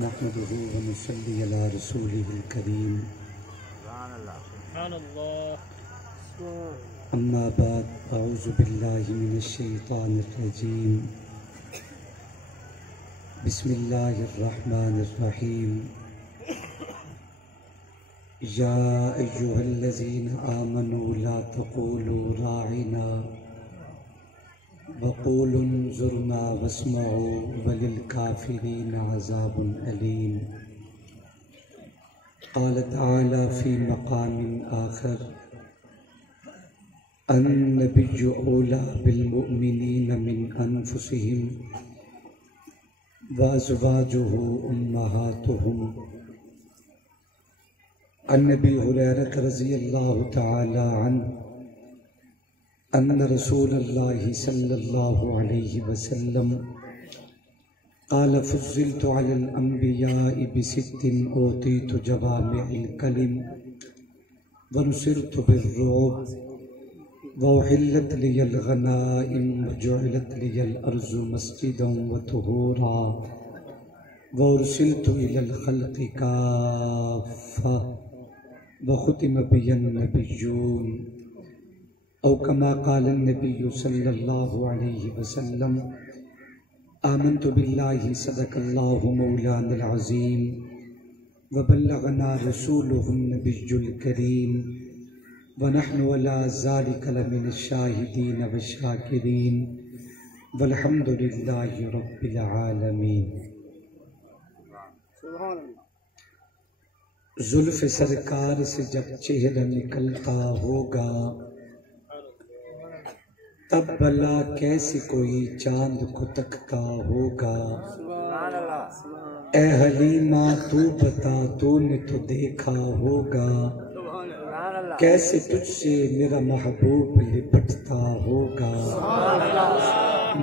نحمده ونصلي على رسوله الكريم سبحان الله. أما بعد أعوذ بالله من الشيطان الرجيم بسم الله الرحمن الرحيم يا أيها الذين آمنوا لا تقولوا راعنا وقولوا انظرنا واسمعوا وللكافرين عذاب أليم. قال تعالى في مقام آخر النبي أولى بالمؤمنين من أنفسهم وأزواجه أمهاتهم. عن أبي هريرة رضي الله تعالى عنه أن رسول الله صلى الله عليه وسلم قال فضلت على الأنبياء بست أوتيت جوامع الكلم ونصرت بالرعب وأحلت لي الغنائم وجعلت لي الأرض مسجدا وطهورا وأرسلت إلى الخلق كافة وختم بي النبيون أو كما قال النبي صلى الله عليه وسلم آمنت بالله صدق الله مولانا العظيم وبلغنا رسوله النبي الكريم ونحن على ذلك لمن الشاهدين والشاكرين والحمد لله رب العالمين. زلف سرکار سے جب چہرہ نکلتا ہوگا تب بھلا کیسے کوئی چاند کو تکتا ہوگا. اے حلیمہ تو بتا تو نے تو دیکھا ہوگا کیسے تجھ سے میرا محبوب لپٹتا ہوگا.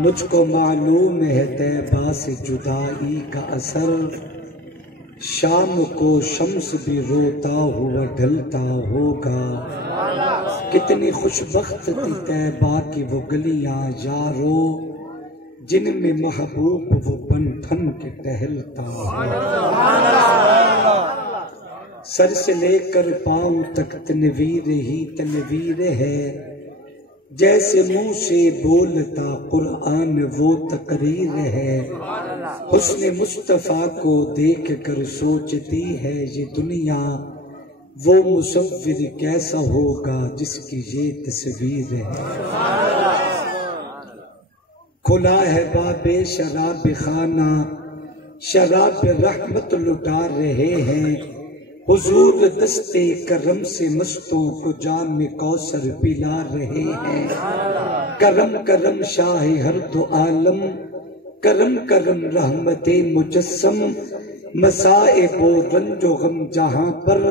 مجھ کو معلوم ہے طیبہ سے جدائی کا اثر شام کو شمس بھی روتا ہوا ڈھلتا ہوگا. کتنی خوش بخت تھی طیبہ کی وہ گلیاں یارو جن میں محبوب وہ بن ٹھن کے ٹہلتا ہوگا. سر سے لے کر پاؤں تک تنویر ہی تنویر ہے جیسے منہ سے بولتا قرآن وہ تقریر ہے. حسن مصطفیٰ کو دیکھ کر سوچتی ہے یہ دنیا وہ مصور کیسا ہوگا جس کی یہ تصویر ہے. کھلا ہے باب شراب خانہ شراب رحمت لٹا رہے ہیں حضور دستے کرم سے مستوں کو جام کوثر پلا رہے ہیں. کرم کرم شاہ ہر دو عالم کرم کرم رحمت مجسم مصائب و رنج و غم جہاں پر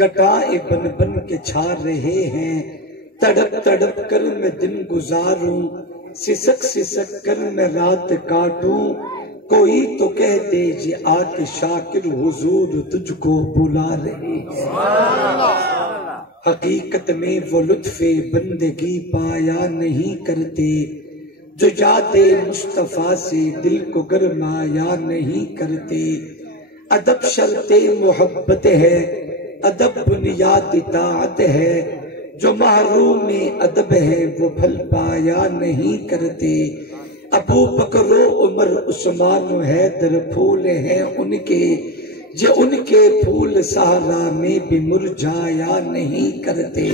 گٹائے بن بن کے چھا رہے ہیں. تڑپ تڑپ کر میں دن گزاروں سسک سسک کر میں رات کاٹوں کوئی تو کہہ دے یہ آ کے شاکر حضور تجھ کو بلا رہے ہیں. حقیقت میں وہ لطف بندگی پایا نہیں کرتے جو یاد مصطفیٰ سے دل کو گرمایا نہیں کرتے. ادب شرط محبت ہے ادب بنیاد طاعت ہے جو محروم ادب ہے وہ پھل پایا نہیں کرتے. ابو بکر و عمر عثمان و حیدر پھول ہیں ان کے جو ان کے پھول صحرا میں بھی مرجھایا نہیں کرتے.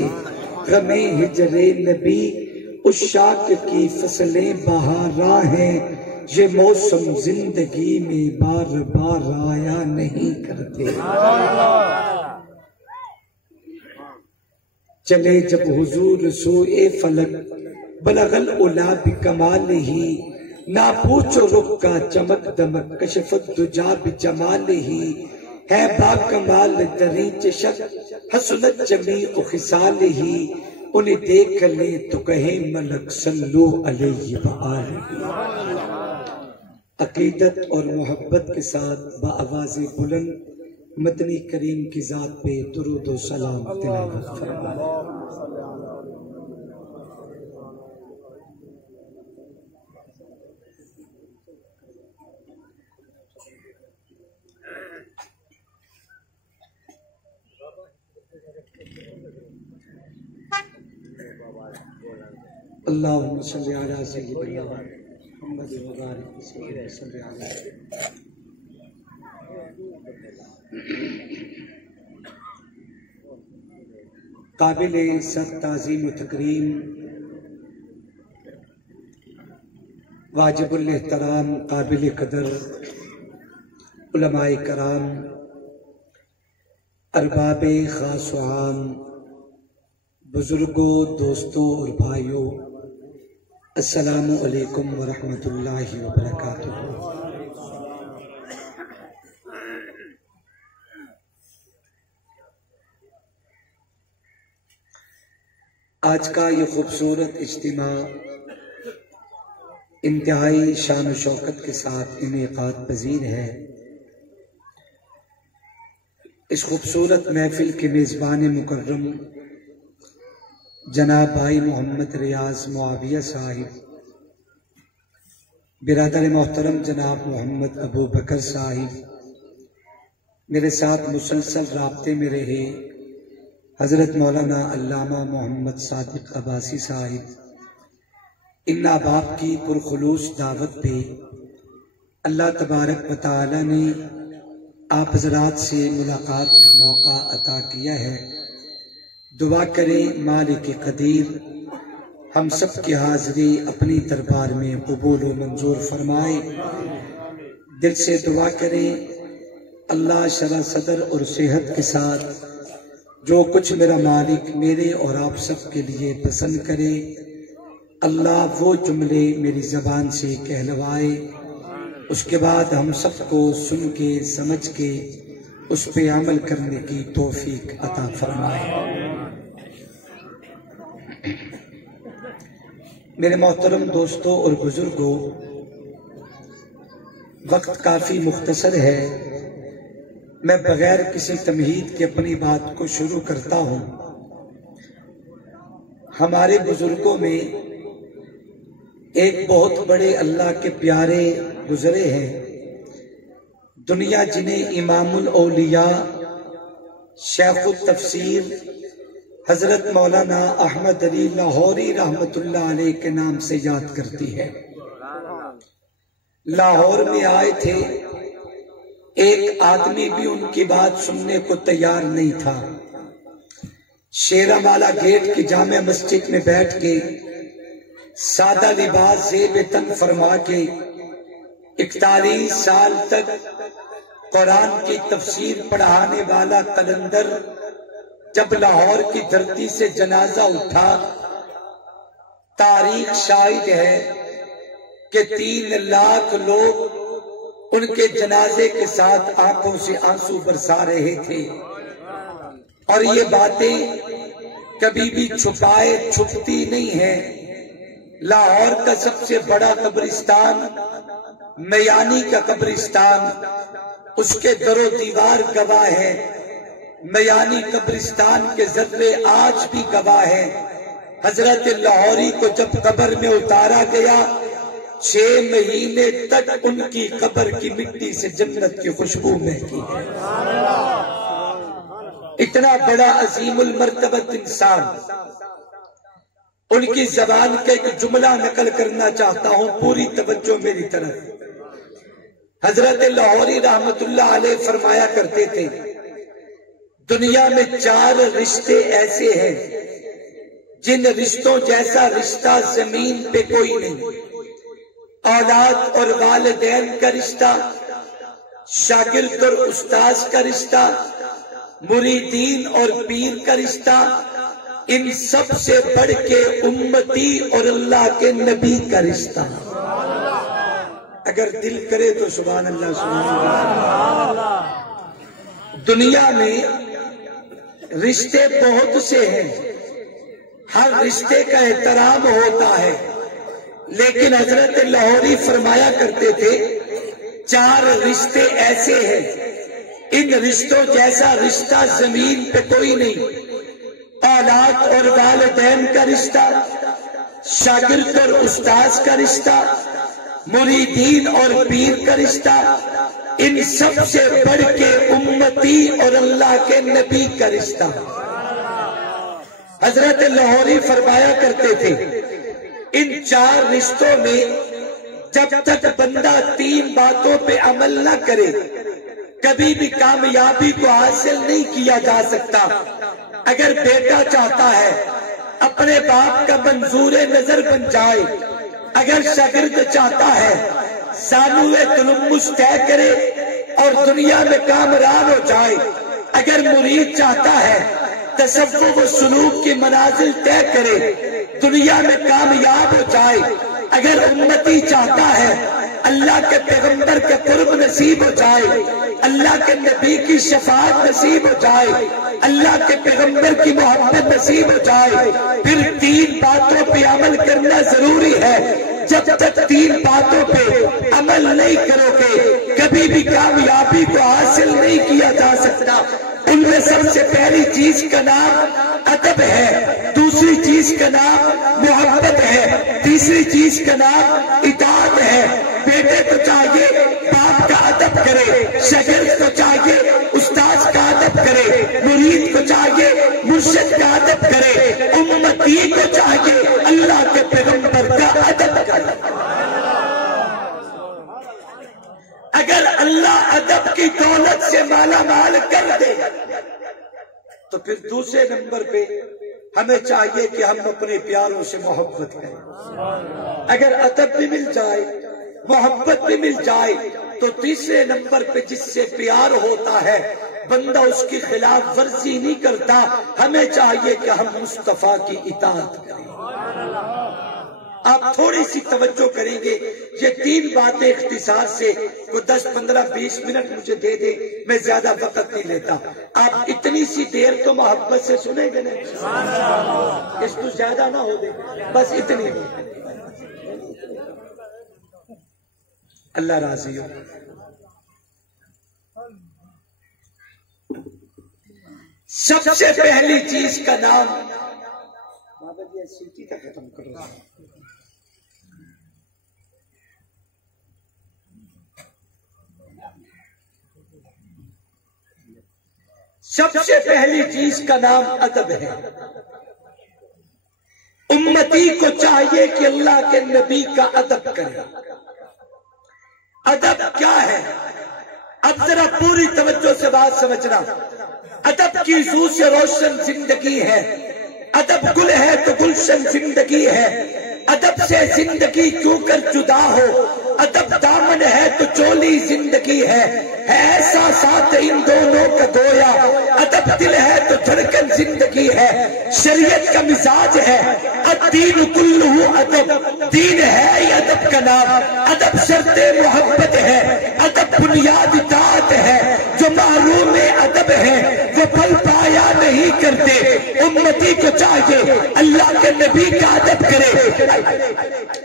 غم ہجر نبی عشاق کی فصلیں بہاراں ہیں یہ موسم زندگی میں بار بار آیا نہیں کرتے. چلے جب حضور سوئے فلک بلغ العلا بکمالہ نہ پوچھو رخ کا چمک دمک کشف الدجا بجمالہ ہے با کمال دریں چشک حسنت جمیع خصالہ انہیں دیکھ لے تو کہیں ملک صلو علیہ وآلہ. عقیدت اور محبت کے ساتھ بآواز بلند مدنی کریم کی ذات پہ درود و سلام تلاوت فرمائیں. اللهم صل على سيدنا محمد وبارك وسلم عليه. قابل سخت تعظیم و تکریم واجب الاحترام قابل قدر علماء کرام ارباب خاص و عام بزرگوں دوستوں اور بھائیوں السلام علیکم ورحمۃ اللہ وبرکاتہ. آج کا یہ خوبصورت اجتماع انتہائی شان و شوکت کے ساتھ انعقاد پذیر ہے. اس خوبصورت محفل کے میزبان مکرم جناب بھائی محمد ریاض معاویہ صاحب، برادر محترم جناب محمد ابو بکر صاحب، میرے ساتھ مسلسل رابطے میں رہے حضرت مولانا علامہ محمد صادق عباسی صاحب، ان احباب کی پرخلوص دعوت پہ اللہ تبارک و تعالی نے آپ حضرات سے ملاقات کا موقع عطا کیا ہے. دعا کریں مالک قدیر ہم سب کی حاضری اپنی دربار میں قبول و منظور فرمائے. دل سے دعا کریں اللہ شرح صدر اور صحت کے ساتھ جو کچھ میرا مالک میرے اور آپ سب کے لیے پسند کرے، اللہ وہ جملے میری زبان سے کہلوائے، اس کے بعد ہم سب کو سن کے سمجھ کے اس پہ عمل کرنے کی توفیق عطا فرمائے. میرے محترم دوستوں اور بزرگوں، وقت کافی مختصر ہے، میں بغیر کسی تمہید کے اپنی بات کو شروع کرتا ہوں. ہمارے بزرگوں میں ایک بہت بڑے اللہ کے پیارے گزرے ہیں، دنیا جنہیں امام الاولیاء شیخ التفسیر حضرت مولانا احمد علی لاہوری رحمت اللہ علیہ کے نام سے یاد کرتی ہے. لاہور میں آئے تھے، ایک آدمی بھی ان کی بات سننے کو تیار نہیں تھا. شیرامالا گیٹ کی جامع مسجد میں بیٹھ کے سادہ لباس زیب تن فرما کے 41 سال تک قرآن کی تفسیر پڑھانے والا قلندر جب لاہور کی دھرتی سے جنازہ اٹھا، تاریخ شاہد ہے کہ 3 لاکھ لوگ ان کے جنازے کے ساتھ آنکھوں سے آنسو برسا رہے تھے. اور یہ باتیں کبھی بھی چھپتی نہیں ہیں. لاہور کا سب سے بڑا قبرستان میانی کا قبرستان، اس کے در و دیوار گواہ ہے. میانی قبرستان کے ذرے آج بھی گواہ ہیں. حضرت لاہوری کو جب قبر میں اتارا گیا 6 مہینے تک ان کی قبر کی مٹی سے جنت کی خوشبو مہکی ہے. اتنا بڑا عظیم المرتبت انسان، ان کی زبان کا ایک جملہ نقل کرنا چاہتا ہوں، پوری توجہ میری طرف. حضرت لاہوری رحمت اللہ علیہ فرمایا کرتے تھے دنیا میں 4 رشتے ایسے ہیں جن رشتوں جیسا رشتہ زمین پہ کوئی نہیں. اولاد اور والدین کا رشتہ، شاگرد اور استاذ کا رشتہ، مریدین اور پیر کا رشتہ، ان سب سے بڑھ کے امتی اور اللہ کے نبی کا رشتہ. اگر دل کرے تو سبحان اللہ سبحان اللہ. دنیا میں رشتے بہت سے ہیں، ہر رشتے کا احترام ہوتا ہے، لیکن حضرت لاہوری فرمایا کرتے تھے 4 رشتے ایسے ہیں، ان رشتوں جیسا رشتہ زمین پہ کوئی نہیں. اولاد اور والدین کا رشتہ، شاگرد اور استاذ کا رشتہ، مریدین اور پیر کا رشتہ، ان سب سے بڑھ کے امتی اور اللہ کے نبی کا رشتہ. حضرت لاہوری فرمایا کرتے تھے ان 4 رشتوں میں جب تک بندہ 3 باتوں پہ عمل نہ کرے کبھی بھی کامیابی کو حاصل نہیں کیا جا سکتا۔ اگر بیٹا چاہتا ہے اپنے باپ کا منظور نظر بن جائے، اگر شاگرد چاہتا ہے ثانوی تلمس طے کرے اور دنیا میں کامران ہو جائے، اگر مرید چاہتا ہے تصوف و سلوک کی منازل طے کرے، دنیا میں کامیاب ہو جائے، اگر امتی چاہتا ہے اللہ کے پیغمبر کے قرب نصیب ہو جائے، اللہ کے نبی کی شفاعت نصیب ہو جائے، اللہ کے پیغمبر کی محبت نصیب ہو جائے، پھر 3 باتوں پہ عمل کرنا ضروری ہے۔ جب تک 3 باتوں پہ عمل نہیں کرو گے کبھی بھی کامیابی کو حاصل نہیں کیا جا سکتا۔ ان میں سب سے پہلی چیز کا نام ادب ہے، دوسری چیز کا نام محبت ہے، تیسری چیز کا نام اطاعت ہے۔ بیٹے کو چاہیے باپ کا ادب کرے، شاگرد کو چاہیے استاد کا ادب کرے، مرید کو چاہیے مرشد کا ادب کرے، امتی کو چاہیے اللہ کے پیغمبر کا ادب کرے۔ اگر اللہ ادب کی دولت سے مالا مال کر دے تو پھر دوسرے نمبر پہ ہمیں چاہیے کہ ہم اپنے پیاروں سے محبت کریں۔ اگر ادب بھی مل جائے، محبت بھی مل جائے تو تیسرے نمبر پہ جس سے پیار ہوتا ہے بندہ اس کی خلاف ورزی نہیں کرتا۔ ہمیں چاہیے کہ ہم مصطفیٰ کی اطاعت کریں۔ آپ تھوڑی سی توجہ کریں گے، یہ 3 باتیں اختصار سے کوئی 10 15 20 منٹ مجھے دے دیں، میں زیادہ وقت نہیں لیتا۔ آپ اتنی سی دیر تو محبت سے سنیں گے نہیں، اس کو زیادہ نہ ہو دے، بس اتنی۔ اللہ راضی ہو۔ سب سے پہلی چیز کا نام سیٹی تک ختم کر رہا ہوں۔ سب سے پہلی چیز کا نام ادب ہے۔ امتی کو چاہیے کہ اللہ کے نبی کا ادب کرے۔ ادب کیا ہے؟ اب ذرا پوری توجہ سے بات سمجھنا۔ ادب کی روح سے روشن زندگی ہے، ادب گل ہے تو گلشن زندگی ہے، ادب سے زندگی کیوں کر جدا ہو، ادب دامن ہے تو چولی زندگی ہے ایسا ساتھ ان دونوں کا دویا، ادب دل ہے تو دھڑکن زندگی ہے، شریعت کا مزاج ہے الدین کلہ ادب، دین ہے یہ ادب کا نام، ادب شرط محبت ہے، ادب بنیاد اطاعت ہے، جو معلوم ادب ہے وہ پھل پایا نہیں کرتے۔ امتی کو چاہیے اللہ کے نبی کا ادب کرے۔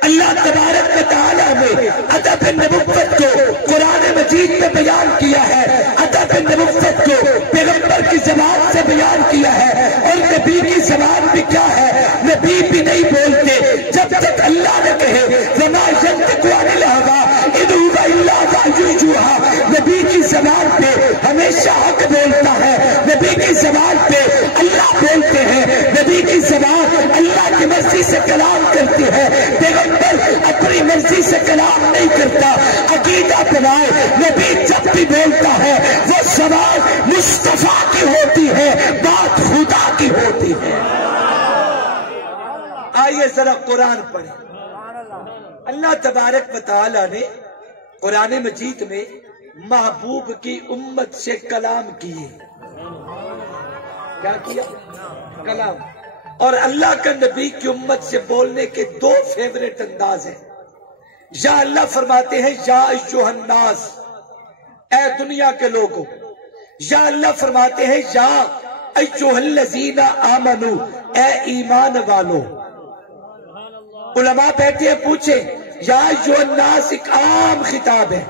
اللہ تبارک و تعالیٰ نے ادب نبوت کو قرآن مجید میں بیان کیا ہے، ادب نبوت کو پیغمبر کی زبان سے بیان کیا ہے، اور نبی کی زبان بھی کیا ہے؟ نبی بھی نہیں بولتے جب تک اللہ نے کہے وما ينطق عن الهوى ان هو الا وحی یوحی۔ نبی کی زبان پہ ہمیشہ حق بولتا ہے، نبی کی زبان پہ اللہ بولتے ہیں، نبی کی زبان اللہ کی مرضی سے کلام کرتی ہے، پیغمبر اپنی مرضی سے کلام نہیں کرتا۔ عقیدہ بنائے نبی جب بھی بولتا ہے وہ زبان مصطفیٰ کی ہوتی ہے، بات خدا کی ہوتی ہے۔ آئیے ذرا قرآن پڑھیں۔ اللہ تبارک و تعالی نے قرآن مجید میں محبوب کی امت سے کلام کیے۔ کیا کیا؟ کلام۔ اور اللہ کا نبی کی امت سے بولنے کے 2 فیوریٹ انداز ہیں۔ یا اللہ فرماتے ہیں یا ایھا الناس، اے دنیا کے لوگوں، یا اللہ فرماتے ہیں یا ایھا الذین آمنو، اے ایمان والو۔ علماء بیٹھے ہیں پوچھیں یا ایھا الناس ایک عام خطاب ہے،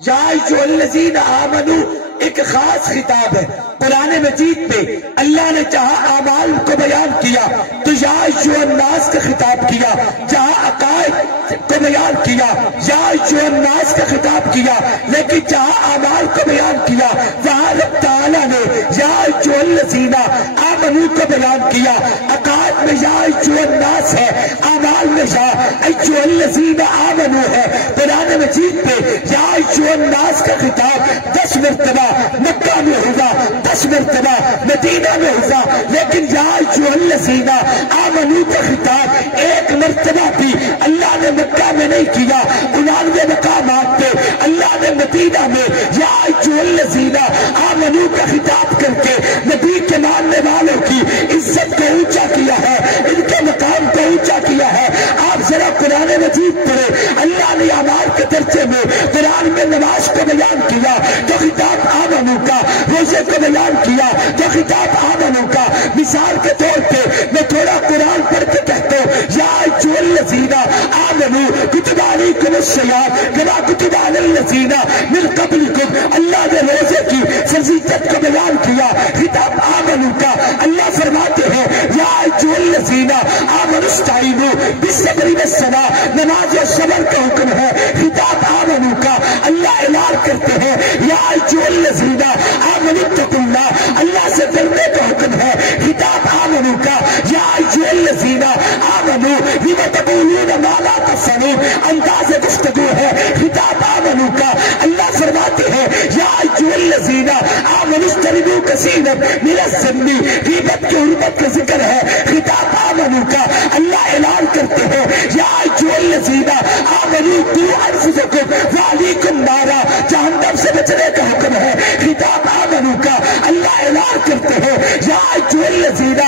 یا ایھا الذین آمنو ایک خاص خطاب ہے۔ قرآن مجید میں اللہ نے جہاں اعمال کو بیان کیا تو یا ایھا الناس کا خطاب کیا، جہاں عقائد کو بیان کیا یا ایھا الناس کا خطاب کیا، لیکن جہاں اعمال کو بیان کیا وہاں رب تعالیٰ نے یا ایھا الذین آمنو آمنو کو بیان کیا، عقائد میں یا ایجو الناس ہے، اعمال میں یا ایجو الذین آمنو ہے۔ قرآن مجید پہ یا ایجو الناس کا خطاب 10 مرتبہ مکہ میں ہوا، 10 مرتبہ مدینہ میں ہوا، لیکن یا ایجو الذین آمنو کا خطاب 1 مرتبہ بھی اللہ نے مکہ میں نہیں کیا۔ 99 مقامات پہ اللہ نے مدینہ میں یا ایجو الذین آمنو کا خطاب کر کے نبی کے ماننے والوں کی عزت کو اونچا کیا ہے، ان کے مقام کو اونچا کیا ہے۔ آپ ذرا قرآن مجید پڑھیں، اللہ نے اعمال کے درجے میں قرآن میں نماز کو بیان کیا تو خطاب آمنو کا، روزے کو بیان کیا تو خطاب آمنو کا۔ مثال کے طور پہ میں تھوڑا قرآن پڑھ کے کہتا ہوں، یا ایجو الذین آمنو کتب علیکم الصیام کما کتب علی الذین من قبلکم۔ اللہ نے روزے کی فضیلت کو بیان کیا، خطاب آمنو کا۔ اللہ فرماتے ہیں یا ایجو الذین آمنوا استعینوا بالصبر والصلاۃ، نماز اور صبر کا حکم ہے، خطاب آمنو کا۔ اللہ اعلان کرتے ہیں یا ایجو الذین آمنوا اتقوا اللہ، اللہ سے ڈرنے کا حکم ہے، خطاب آمنو کا۔ یا ایجو الذین آمنوا لم تقولون ما لا تفعلون، انداز گفتگو ہے، خطاب آمنو کا۔ اللہ فرماتے ہیں یا ایجو الذین آمنوا اجتنبوا کثیرا من الظن، غیبت کی حرمت کا ذکر ہے، خطاب آمنو کا۔ اللہ اعلان کرتے ہیں یا ایجو الذین آمنوا قوا انفسکم وعلیکم نارا، جہنم سے بچنے کا حکم ہے، خطاب آمنو کا۔ اللہ اعلان کرتے ہیں یا ایجو الذین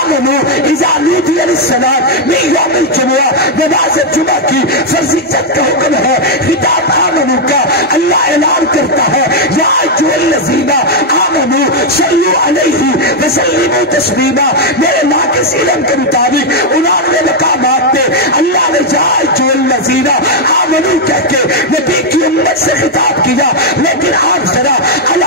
آمنوا اذا نودی للصلاۃ من یوم الجمعہ، نماز جمعہ کی فرضیت کا حکم ہے، خطاب آمنو کا۔ اللہ اعلان کرتا ہے یا ایجو الذین آمنوا صلوا علیہ وسلموا تسلیما، میرے ناقص علم کے مطابق 99 مقامات پہ اللہ نے یا ایجو الذین آمنوا کہہ کے نبی کی امت سے خطاب کیا۔ لیکن آپ ذرا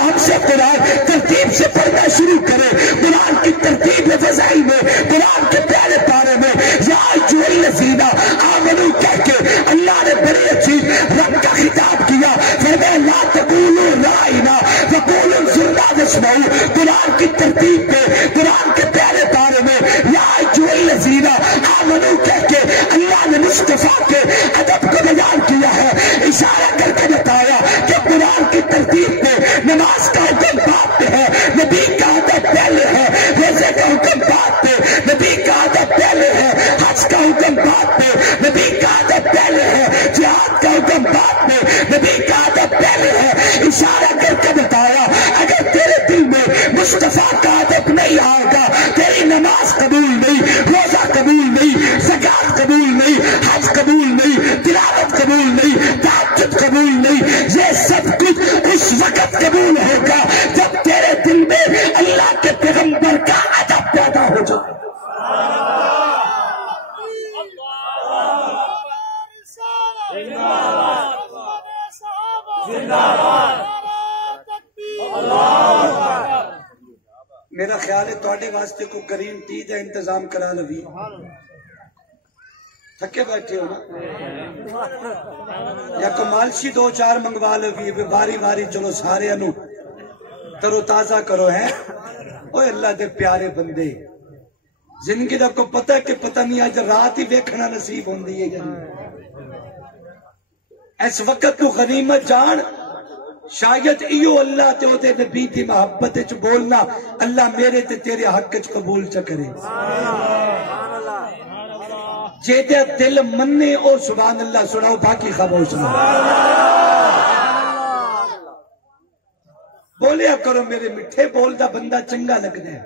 ہم سے قرآن ترتیب سے پڑھنا شروع کریں، قرآن کی ترتیب وضعی میں قرآن کے پہلے پارے میں یا ایجو الذین آمنوا کہہ کے اللہ نے بڑی عجیب رب کا خطاب کیا، فرمایا لا تقولوا رائنا وقولوا انظرنا واسمعوا۔ قرآن کی ترتیب پہ قرآن کے پہلے پارے میں یا ایجو الذین آمنوا کہہ کے اللہ نے مصطفیٰ کے ادب کو بیان کیا ہے، اشارہ کر کے بتایا کہ قرآن کی ترتیب پہ نماز کا حکم بعد پہ ہے، نبی کا ادب پہلے ہے، روزے کا حکم بعد پہ، نبی کا ادب پہلے ہے، حج کا حکم بعد پہ، نبی کا ادب پہلے ہے، جہاد کا حکم بعد پہ، نبی کا ادب پہلے ہے۔ اشارہ کر کے بتایا اگر تیرے دل میں مصطفیٰ کا ادب نہیں آئے گا، تیری نماز قبول نہیں، روزہ قبول نہیں، زکات قبول نہیں، حج قبول نہیں، تلاوت قبول نہیں، تہجد قبول نہیں۔ یہ سب کچھ اس وقت قبول ہوگا جب تیرے دل میں اللہ کے پیغمبر کا ادب پیدا ہو جائے۔ میرا خیال ہے تھوڑے واسطے کو کریم ٹی کا انتظام کرا لو، تھکے بیٹھے ہو نا، یا کو مالشی 2-4 منگوا لو، باری باری چلو سارے انو ترو تازہ کرو ہے۔ اوہ اللہ دے پیارے بندے، زندگی دا کو پتہ ہے کہ پتہ نہیں آج رات ہی ویکھنا نصیب ہوندی ہے جن اس وقت کو غنیمت جان، شاید ایو اللہ تے او دے نبی دی محبت چ بولنا اللہ میرے تے تیرے حق چ قبول چ کرے۔ جے دے دل مننے او سبحان اللہ سناؤ، باقی خاموش نہ بولیا کرو، میرے میٹھے بول دا بندہ چنگا لگدا ہے۔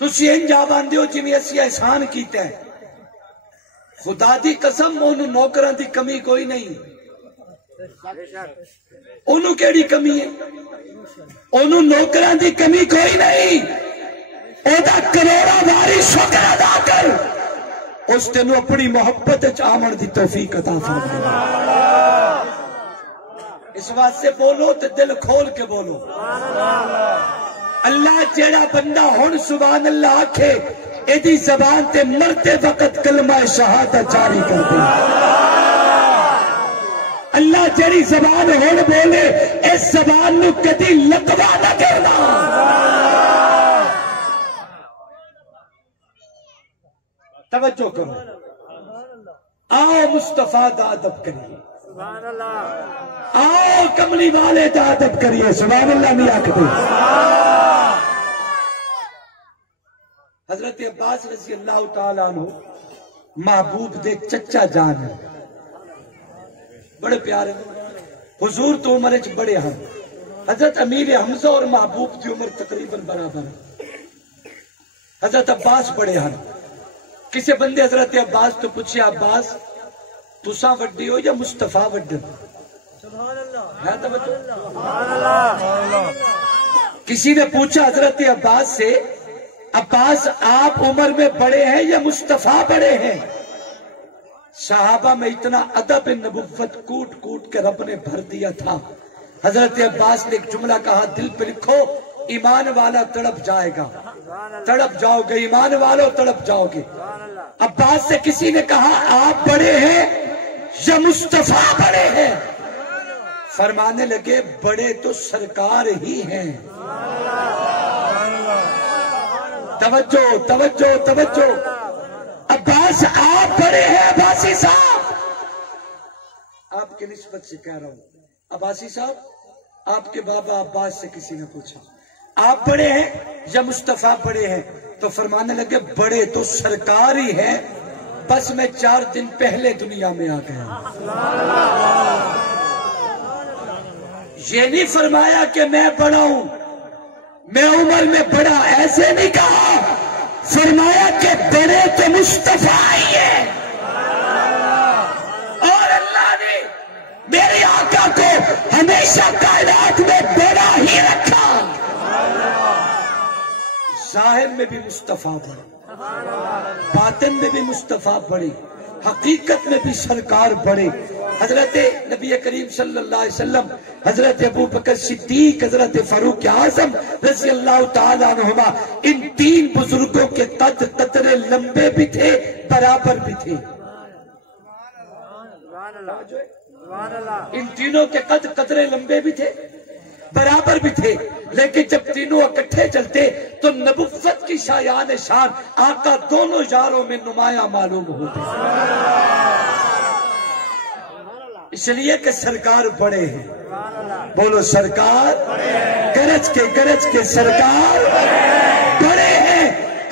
تسی انج آواندے ہو جویں اسی احسان کیتا ہے، خدا دی قسم اونوں نوکراں دی کمی کوئی نہیں، اونوں کیڑی کمی ہے؟ اونوں نوکراں دی کمی کوئی نہیں، او دا کروڑا واری شکر ادا کر، اس تینوں اپنی محبت وچ آمن دی توفیق عطا فرمائے۔ اس واسطے بولو تے دل کھول کے بولو۔ اللہ جیڑا بندہ ہن سبحان اللہ آکھے، ایدی زبان تے مرتے وقت کلمہ شہادت جاری کر دے۔ اللہ جیڑی زبان ہن بولے، اس زبان نو کدی لقبہ نہ کرنا۔ توجہ کرو، آؤ مصطفیٰ دا ادب کریے، آؤ کملی والے دا ادب کریے، سبحان اللہ نہیں آکھتے۔ حضرت عباس رضی اللہ تعالیٰ عنہ محبوب دے چچا جان ہیں، بڑے پیارے، حضور تو عمر اچ بڑے ہیں، حضرت امیر حمزہ اور محبوب دی عمر تقریباً برابر ہے، حضرت عباس بڑے ہیں۔ کسی بندے حضرت عباس تو پوچھے عباس تساں وڈے ہو یا مصطفیٰ وڈے ہو؟ کسی نے پوچھا حضرت عباس سے عباس آپ عمر میں بڑے ہیں یا مصطفیٰ بڑے ہیں؟ صحابہ میں اتنا ادب نبوت کوٹ کوٹ کے رب نے بھر دیا تھا۔ حضرت عباس نے ایک جملہ کہا، دل پہ لکھو، ایمان والا تڑپ جائے گا، تڑپ جاؤ گے، ایمان والو تڑپ جاؤ گے۔ عباس سے کسی نے کہا آپ بڑے ہیں یا مصطفیٰ بڑے ہیں؟ فرمانے لگے بڑے تو سرکار ہی ہیں۔ توجہ توجہ توجہ، عباس آپ بڑے ہیں عباسی صاحب، آپ کی نسبت سے کہہ رہا ہوں، عباسی صاحب آپ کے بابا عباس سے کسی نے پوچھا آپ بڑے ہیں یا مصطفیٰ بڑے ہیں؟ تو فرمانے لگے بڑے تو سرکار ہی ہیں، بس میں 4 دن پہلے دنیا میں آ گیا۔ یہ نہیں فرمایا کہ میں بڑا ہوں، میں عمر میں بڑا، ایسے نہیں کہا، فرمایا کہ بڑے تو مصطفیٰ ہی ہیں۔ اور اللہ نے میرے آقا کو ہمیشہ کائنات میں بڑا ہی رکھا، ظاہر میں بھی مصطفیٰ بڑے، باطن میں بھی مصطفیٰ بڑے، حقیقت میں بھی سرکار بڑے۔ حضرت نبی کریم صلی اللہ علیہ وسلم، حضرت ابو بکر صدیق، حضرت فاروق اعظم رضی اللہ تعالیٰ عنہما، ان 3 بزرگوں کے قد قطرے لمبے بھی تھے، برابر بھی تھے۔ ان تینوں کے قد قطرے لمبے بھی تھے، برابر بھی تھے، لیکن جب تینوں اکٹھے چلتے تو نبوت کی شایان شان آقا دونوں یاروں میں نمایاں معلوم ہوتے، اس لیے کہ سرکار بڑے ہیں۔ بولو سرکار، گرج کے سرکار بڑے ہیں۔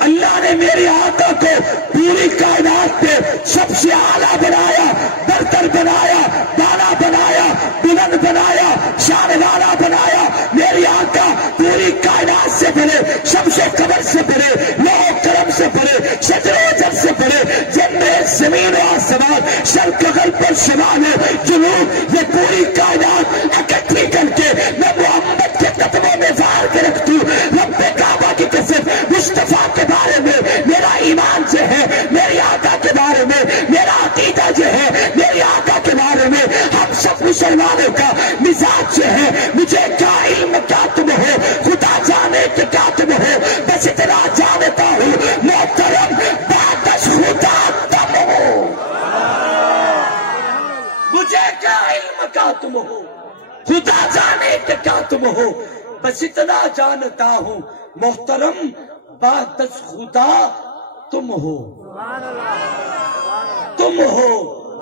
اللہ نے میرے آقا کو پوری کائنات پہ سب سے اعلیٰ بنایا، برتر بنایا، بالا بنایا، بلند بنایا، شان والا بنایا۔ میرے آقا پوری کائنات سے بڑے، شمس و قمر سے بڑے، لوح و قلم سے بڑے، شجر و جر سے بڑے، جنت زمین و آسمان، شرق غرب اور شمال جنوب، یہ پوری کائنات اکٹھی کر کے میں محمد کے قدموں میں وار کے رکھ دوں۔ رب کعبہ کی قسم، مصطفیٰ کے بارے میں میرا ایمان جو ہے، میرے آقا کے بارے میں میرا عقیدہ جو ہے، میرے آقا کے بارے میں ہم سب مسلمانوں کا مزاج جو ہے، مجھے کیا علم کیا تم ہو، خدا جانے کہ کیا تم ہو، بس اتنا جانتا ہوں محترم بادش خدا تم ہو۔ مجھے کیا علم کیا تم ہو، خدا جانے کہ کیا تم ہو، بس اتنا جانتا ہوں محترم بادش خدا تم ہو، تم ہو۔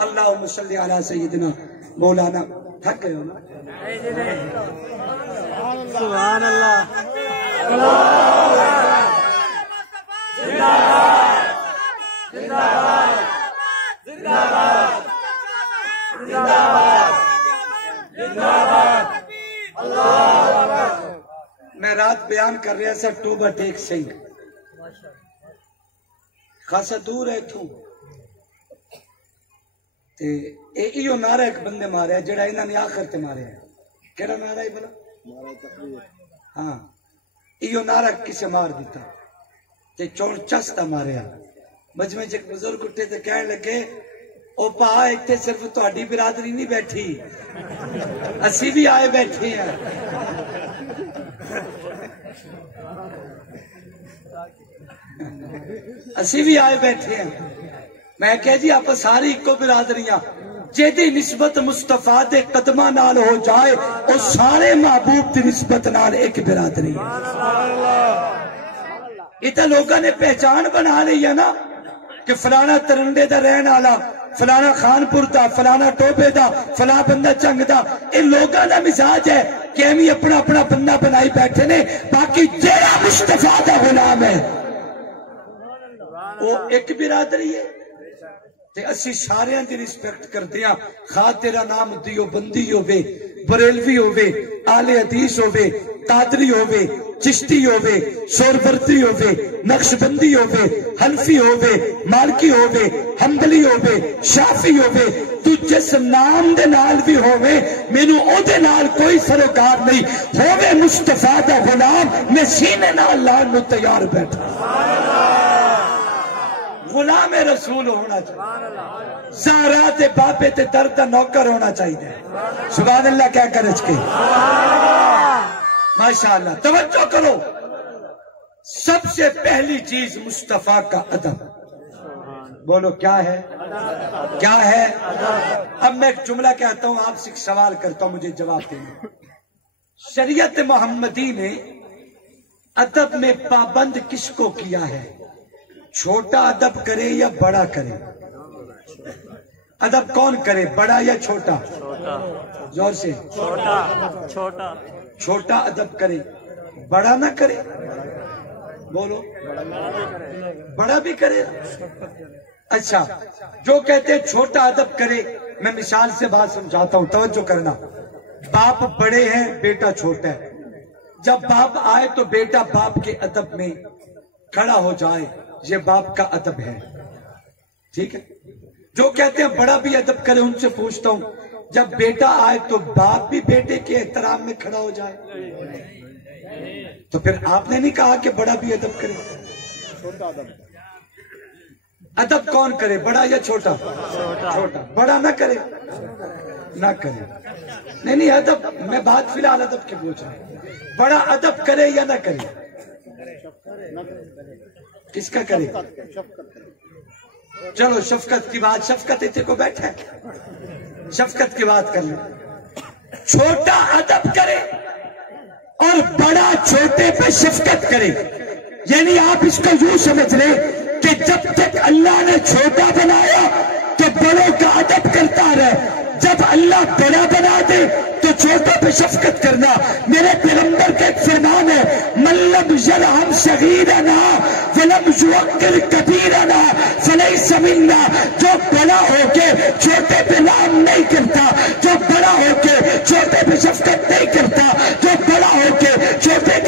اللہم صلی علی سیدنا مولانا، تھک گئے ہو نا؟ سبحان اللہ، میں رات بیان کر رہا سا ٹوبہ ٹیک سنگھ، خاصا دور ہے تھوں ایو نعرہ ایک بندے مارے ہے جڑا انہاں نے آخر تے مارے ہے، کیڑا نعرہ ہے بلا؟ ہاں، ایو نعرہ کسے مار دیتا تے چون چستا مارے ہے۔ مجمع ایک بزرگ اٹھے تے کہنے لگے او پا اتنے صرف تہاڈی برادری نہیں بیٹھی، اسی بھی آئے بیٹھے ہیں۔ اسی بھی آئے بیٹھے ہیں۔ میں کہہ جی آپ ساری کو برادریاں جیدی نسبت مصطفیٰ دے قدمہ نال ہو جائے اور سارے محبوب دی نسبت نال ایک برادری ہے۔ اتنا لوگوں نے پہچان بنا لی ہے نا کہ کہ فلانا ترنڈے دا رہن والا، فلانا خانپور دا، فلانا ٹوبے دا، فلانا بندہ چنگ دا، ان لوگاں دا مزاج ہے کہ ہم اپنا اپنا بندہ بنائی بیٹھے نے، باقی جیڑا مصطفیٰ دا غلام ہے وہ ایک برادری ہے تے اسی سارے دی رسپیکٹ کرتے ہیں، خواہ تیرا نام دیوبندی ہوے، بریلوی ہوے، اہل حدیث ہوے، قادری ہوے، چشتی ہوے، سوربردی ہوے، نقشبندی ہوے، حنفی ہوے، مالکی ہوے، حنبلی ہوے، شافی ہوے، تو جس نام دے نال بھی ہوے مینوں او دے نال کوئی سروکار نہیں، ہوے مصطفیٰ دا غلام میں سینے نال لان نو تیار بیٹھا، غلام رسول ہونا چاہیے، زہرا تے بابے تے درد دا نوکر ہونا چاہیے، سبحان اللہ کیا کرج کے، ماشاءاللہ۔ توجہ کرو، سب سے پہلی چیز مصطفیٰ کا ادب، بولو کیا ہے؟ کیا ہے؟ اب میں ایک جملہ کہتا ہوں، آپ سے ایک سوال کرتا ہوں، مجھے جواب دینا۔ شریعت محمدی نے ادب میں پابند کس کو کیا ہے؟ چھوٹا ادب کرے یا بڑا کرے؟ ادب کون کرے، بڑا یا چھوٹا؟ زور سے، چھوٹا ادب کرے، بڑا نہ کرے، بولو بڑا بھی کرے۔ اچھا، جو کہتے ہیں چھوٹا ادب کرے، میں مثال سے بات سمجھاتا ہوں، توجہ کرنا۔ باپ بڑے ہیں، بیٹا چھوٹا ہے، جب باپ آئے تو بیٹا باپ کے ادب میں کھڑا ہو جائے، یہ باپ کا ادب ہے، ٹھیک ہے۔ جو کہتے ہیں بڑا بھی ادب کرے، ان سے پوچھتا ہوں، جب بیٹا آئے تو باپ بھی بیٹے کے احترام میں کھڑا ہو جائے، تو پھر آپ نے نہیں کہا کہ بڑا بھی ادب کرے؟ ادب کون کرے، بڑا یا چھوٹا؟ چھوٹا۔ بڑا نہ کرے، نہ کرے، نہیں ادب، میں بات فی الحال ادب کی پوچھ رہا ہوں، بڑا ادب کرے یا نہ کرے؟ کس کا کرے؟ چلو شفقت کی بات، شفقت اتنے کو بیٹھا ہے، شفقت کی بات کر لیں۔ چھوٹا ادب کرے اور بڑا چھوٹے پہ شفقت کرے، یعنی آپ اس کو یوں سمجھ لیں کہ جب تک اللہ نے چھوٹا بنایا تو بڑوں کا ادب کرتا رہے، جب اللہ بڑا بنا دے تو چھوٹا پہ شفقت کرنا۔ میرے پیغمبر کا ایک فرمان ہے، من لم یرحم صغیرنا ولم یوقر کبیرنا فلیس منا، جو بڑا ہو کے چھوٹے پہ رحم نہیں کرتا، جو بڑا ہو کے چھوٹے پہ شفقت نہیں کرتا، جو بڑا ہو کے چھوٹے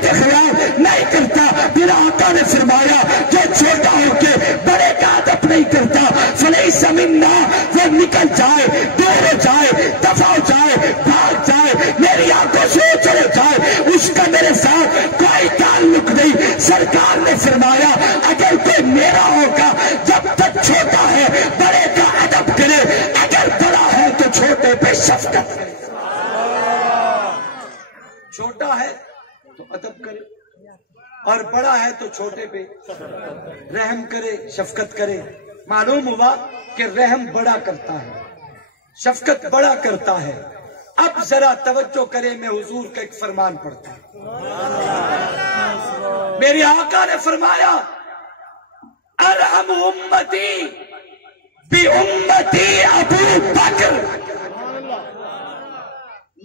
کے خلاف نہیں کرتا، میرا آقا نے فرمایا جو چھوٹا ہو کے بڑے کا ادب نہیں کرتا فلیس منا، وہ نکل جائے، دور ہو جائے، دفع ہو جائے، بھاگ جائے، میری آنکھوں سے چلے جائے، اس کا میرے ساتھ کوئی تعلق نہیں۔ سرکار نے فرمایا اگر کوئی میرا ہوگا جب تک چھوٹا ہے بڑے کا ادب کرے، اگر بڑا ہے تو چھوٹے پہ شفقت کرے۔ چھوٹا ہے تو ادب کرے اور بڑا ہے تو چھوٹے پہ رحم کرے، شفقت کرے۔ معلوم ہوا کہ رحم بڑا کرتا ہے، شفقت بڑا کرتا ہے۔ اب ذرا توجہ کرے، میں حضور کا ایک فرمان پڑھتا ہوں۔ میرے آقا نے فرمایا ارحم امتی بی امتی ابو بکر،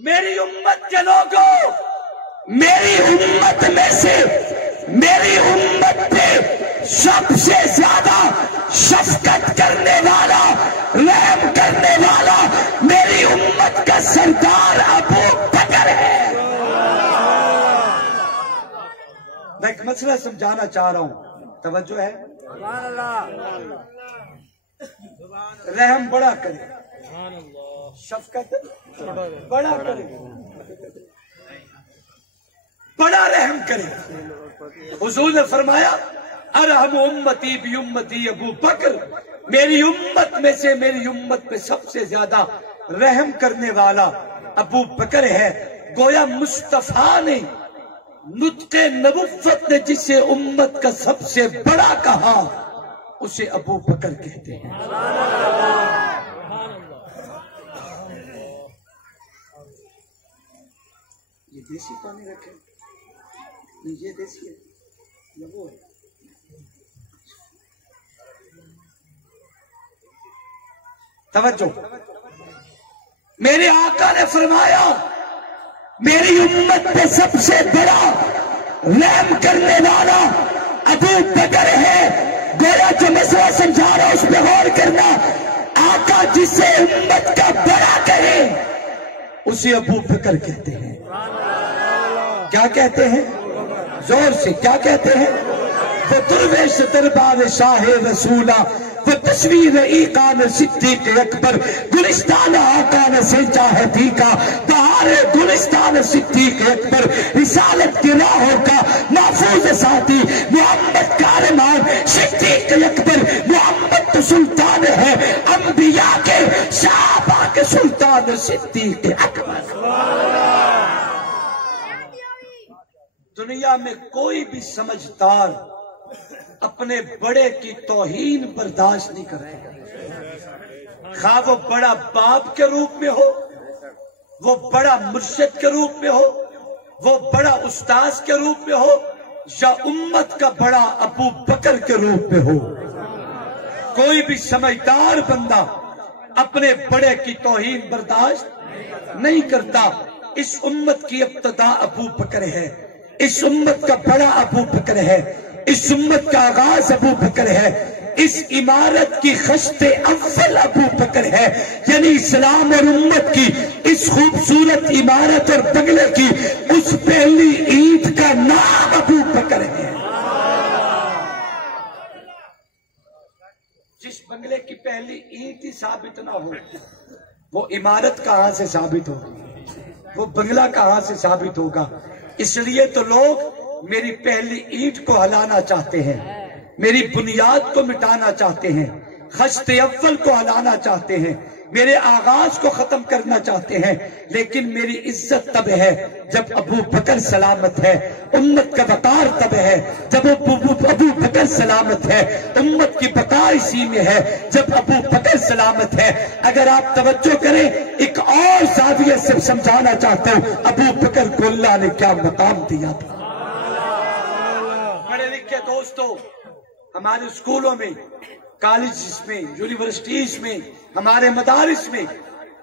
میری امت کے لوگوں، میری امت میں سے میری امت پہ سب سے زیادہ شفقت کرنے والا، رحم کرنے والا میری امت کا سردار ابو بکر ہے۔ میں ایک مسئلہ سمجھانا چاہ رہا ہوں، توجہ ہے؟ رحم بڑا کرے، شفقت بڑا کرے، بڑا رحم کرے۔ حضور نے فرمایا ارحم امتی بی امتی ابو بکر، میری امت میں سے میری امت میں سب سے زیادہ رحم کرنے والا ابو بکر ہے۔ گویا مصطفیٰ نے نطق نبوت نے جسے امت کا سب سے بڑا کہا اسے ابو بکر کہتے ہیں۔ یہ دیسی پانی رکھے، یہ دیسی ہے یا وہ ہے؟ توجہ، میرے آقا نے فرمایا میری امت پہ سب سے بڑا رحم کرنے والا ابو بکر ہے. گویا جو مسئلہ سمجھا رہا اس پہ غور کرنا. آقا جسے امت کا بڑا کہے اسے ابو بکر کہتے ہیں. کیا کہتے ہیں؟ زور سے کیا کہتے ہیں؟ وہ درویش دربار شاہ رسولہ، وہ تصویر ایقان صدیق اکبر، گلستان آقا نے سینچا ہے ٹھیکا، بہار گلستان صدیق اکبر، رسالت کی راہوں کا محفوظ ساتھی محمد کارمان صدیق اکبر. محمد تو سلطان ہے انبیاء کے، صحابہ کے سلطان صدیق اکبر. دنیا میں کوئی بھی سمجھدار اپنے بڑے کی توہین برداشت نہیں کرے، خواہ وہ بڑا باپ کے روپ میں ہو، وہ بڑا مرشد کے روپ میں ہو، وہ بڑا استاذ کے روپ میں ہو، یا امت کا بڑا ابو بکر کے روپ میں ہو. کوئی بھی سمجھدار بندہ اپنے بڑے کی توہین برداشت نہیں کرتا. اس امت کی ابتدا ابو بکر ہے، اس امت کا بڑا ابو بکر ہے، اس امت کا آغاز ابو بکر ہے، اس عمارت کی خشت اول ابو بکر ہے. یعنی اسلام اور امت کی اس خوبصورت عمارت اور بنگلے کی اس پہلی اینٹ کا نام ابو بکر ہے. جس بنگلے کی پہلی اینٹ ہی ثابت نہ ہو، وہ عمارت کہاں سے ثابت ہوگی، وہ بنگلہ کہاں سے ثابت ہوگا. اس لیے تو لوگ میری پہلی اینٹ کو ہلانا چاہتے ہیں، میری بنیاد کو مٹانا چاہتے ہیں، خشت اول کو ہلانا چاہتے ہیں، میرے آغاز کو ختم کرنا چاہتے ہیں. لیکن میری عزت تب ہے جب ابو بکر سلامت ہے، امت کا وقار تب ہے جب ابو بکر سلامت ہے، امت کی بقا اسی میں ہے جب ابو بکر سلامت ہے. اگر آپ توجہ کریں ایک اور زاویے سے سمجھانا چاہتا ہوں ابو بکر کو اللہ نے کیا مقام دیا تھا. پڑھے لکھے دوستو، ہمارے اسکولوں میں، کالجز میں، یونیورسٹیز میں، ہمارے مدارس میں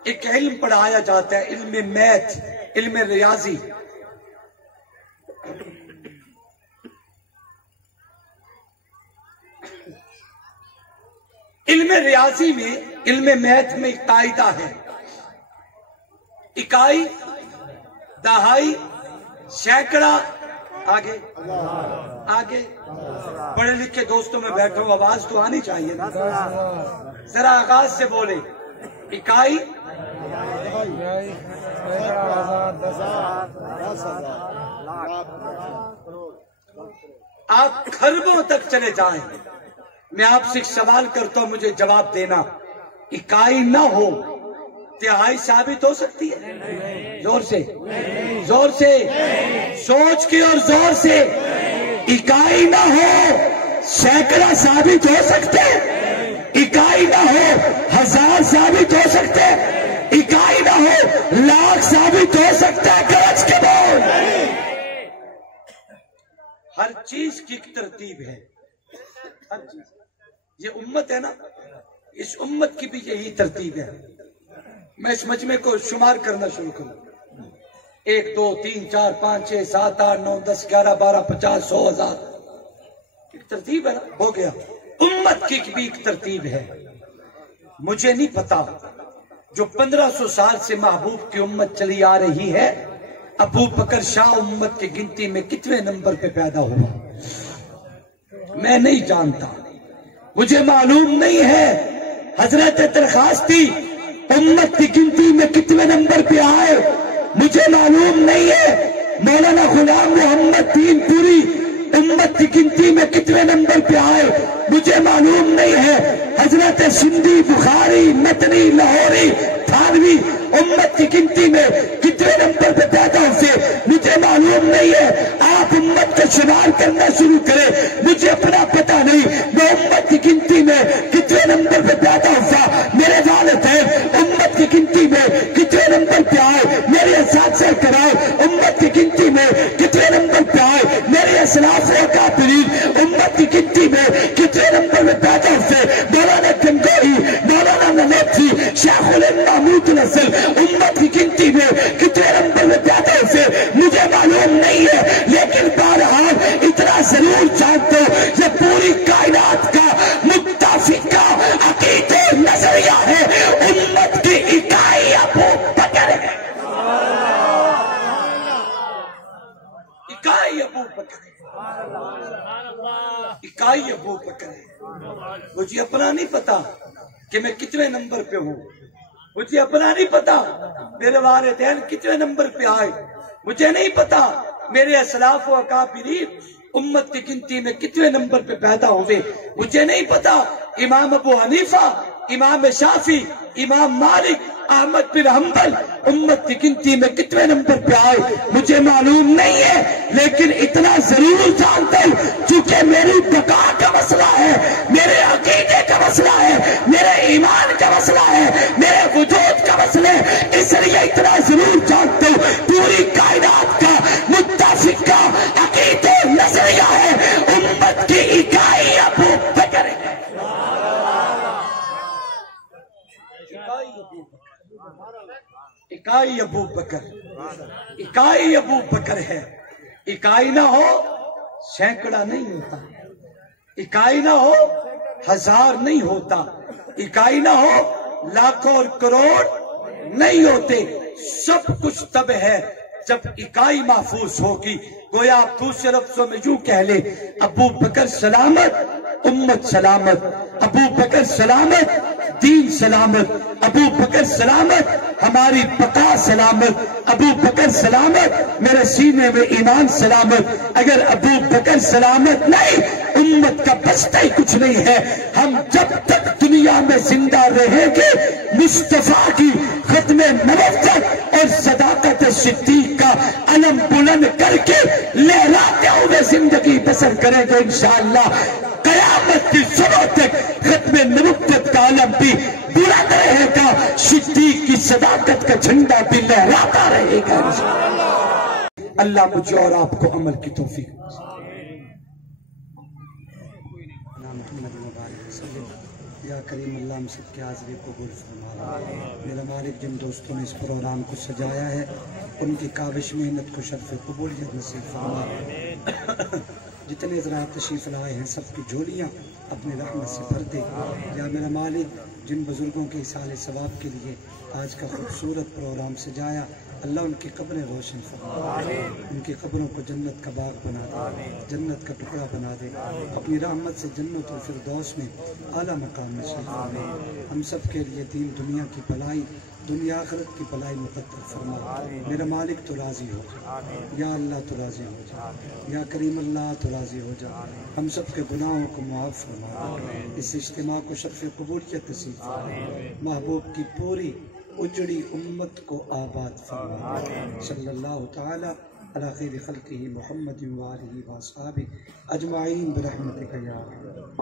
ایک علم پڑھایا جاتا ہے، علم میتھ، علم ریاضی. علم ریاضی میں، علم میتھ میں ایک قاعدہ ہے، اکائی، دہائی، سینکڑا، آگے آگے. پڑھے لکھے دوستوں میں بیٹھا ہوں، آواز تو آنی چاہیے نا، ذرا آغاز سے بولے. اکائی، آپ خربوں تک چلے جائیں. میں آپ سے ایک سوال کرتا ہوں، مجھے جواب دینا. اکائی نہ ہو تہائی ثابت ہو سکتی ہے؟ زور سے، زور سے، سوچ کے اور زور سے. اکائی نہ ہو سینکڑا ثابت ہو سکتے، اکائی نہ ہو ہزار ثابت ہو سکتے، اکائی نہ ہو لاکھ ثابت ہو سکتا ہے. گرج کے بول. ہر چیز کی ایک ترتیب ہے، ہر چیز. یہ امت ہے نا، اس امت کی بھی یہی ترتیب ہے. میں اس مجمع کو شمار کرنا شروع کروں. 1 2 3 4 5 6 7 8 9 10 11 12 50 100 1000. ایک ترتیب ہے نا، ہو گیا. امت کی بھی ایک ترتیب ہے. مجھے نہیں پتا جو 1500 سال سے محبوب کی امت چلی آ رہی ہے، ابو بکر شاہ امت کی گنتی میں کتنے نمبر پہ پیدا ہوا، میں نہیں جانتا، مجھے معلوم نہیں ہے. حضرت درخواستی امت کی گنتی میں کتنے نمبر پہ آئے مجھے معلوم نہیں ہے. مولانا غلام محمد دین پوری امت کی گنتی میں کتنے نمبر پہ آئے مجھے معلوم نہیں ہے. حضرت سندھی، بخاری، متنی، لاہوری، تھانوی امت کی گنتی میں کتنے نمبر پہ پیدا ہوئے مجھے معلوم نہیں ہے. آپ امت کا شمار کرنا شروع کریں، مجھے اپنا پتہ نہیں میں امت کی گنتی میں کتنے نمبر پہ پیدا ہوا. میرے والدین امت کی گنتی میں کتنے نمبر پہ آئے، میرے اساتذہ کرام امت کی گنتی میں کتنے نمبر پہ آئے، میرے اسلاف و اکابرین امت کی گنتی میں کتنے نمبر میں پیدا ہوئے. مولانا گنگوہی، مولانا ننوتوی شیخ محمود نسل امت کی گنتی میں کتنے نمبر میں پیدا ہوئے مجھے معلوم نہیں ہے، لیکن بہرحال اتنا ضرور جانتے ہو یہ پوری کائنات کا متفقہ عقیدہ نظریہ ہے، امت کی اکائی ابو بکر ہے، اکائی ابو بکر ہے، اکائی ابو بکر ہے۔ مجھے اپنا نہیں پتا کہ میں کتنے نمبر پہ ہوں، مجھے اپنا نہیں پتا میرے والدین کتنے نمبر پہ آئے، مجھے نہیں پتا میرے اسلاف و اکابرین امت کی گنتی میں کتنے نمبر پہ پیدا ہوئے، مجھے نہیں پتا امام ابو حنیفہ، امام شافعی، امام مالک، احمد بن حنبل امت کی گنتی میں کتنے نمبر پہ آئے مجھے معلوم نہیں ہے، لیکن اتنا ضرور جانتا ہوں چونکہ میری بقا کا مسئلہ ہے، میرے عقیدے کا مسئلہ ہے، میرے ایمان کا مسئلہ ہے، میرے وجود کا مسئلہ ہے، اس لیے اتنا ضرور جانتا ہوں پوری کائنات کا متفقہ عقیدہ نظریہ ہے، امت کی اکائی ابو بکر ہے، اکائی ابو بکر، اکائی ابو بکر ہے۔ اکائی نہ ہو سینکڑا نہیں ہوتا، اکائی نہ ہو ہزار نہیں ہوتا، اکائی نہ ہو لاکھوں اور کروڑ نہیں ہوتے، سب کچھ تب ہے جب اکائی محفوظ ہوگی۔ گویا آپ دوسرے لفظوں میں یوں کہہ لیں ابو بکر سلامت امت سلامت، ابو بکر سلامت دین سلامت، ابو بکر سلامت ہماری بقا سلامت، ابو بکر سلامت میرے سینے میں ایمان سلامت، اگر ابو بکر سلامت نہیں امت کا بچتا ہی کچھ نہیں ہے۔ ہم جب تک دنیا میں زندہ رہیں گے مصطفیٰ کی ختم نبوت اور صداقت صدیق کا علم بلند کر کے لہراتے ہوئے زندگی بسر کریں گے انشاءاللہ۔ قیامت کی صبح تک ختم نبوت کا علم بھی بلند رہے گا، صدیق کی صداقت کا جھنڈا بھی لہراتا رہے گا انشاءاللہ۔ اللہ مجھے اور آپ کو عمل کی توفیق۔ یا کریم اللہ ہم سب کے حاضری قبول فرما۔ میرا مالک جن دوستوں نے اس پروگرام کو سجایا ہے ان کی کاوش محنت کو شرف قبولیت نصیب فرما۔ جتنے حضرات تشریف لائے ہیں سب کی جھولیاں اپنی رحمت سے بھر دے۔ یا میرا مالک جن بزرگوں کے اصال ثواب کے لیے آج کا خوبصورت پروگرام سجایا اللہ ان کی قبریں روشن فرما، ان کی قبروں کو جنت کا باغ بنا دے، جنت کا ٹکڑا بنا دے، اپنی رحمت سے جنت الفردوس میں اعلیٰ مقام نصیب فرما۔ ہم سب کے لیے دین دنیا کی بھلائی دنیا آخرت کی بھلائی مقدر فرما۔ میرا مالک تو راضی ہو جا، یا اللہ تو راضی ہو جا، یا کریم اللہ تو راضی ہو جا، ہم سب کے گناہوں کو معاف فرما، اس اجتماع کو شرف قبولیت نصیب فرما، محبوب کی پوری اجڑی امت کو آباد فرما۔ صلی اللہ تعالی علی خیر خلقہ محمد و آلہ و اصحابہ اجمعین برحمتک یا رب۔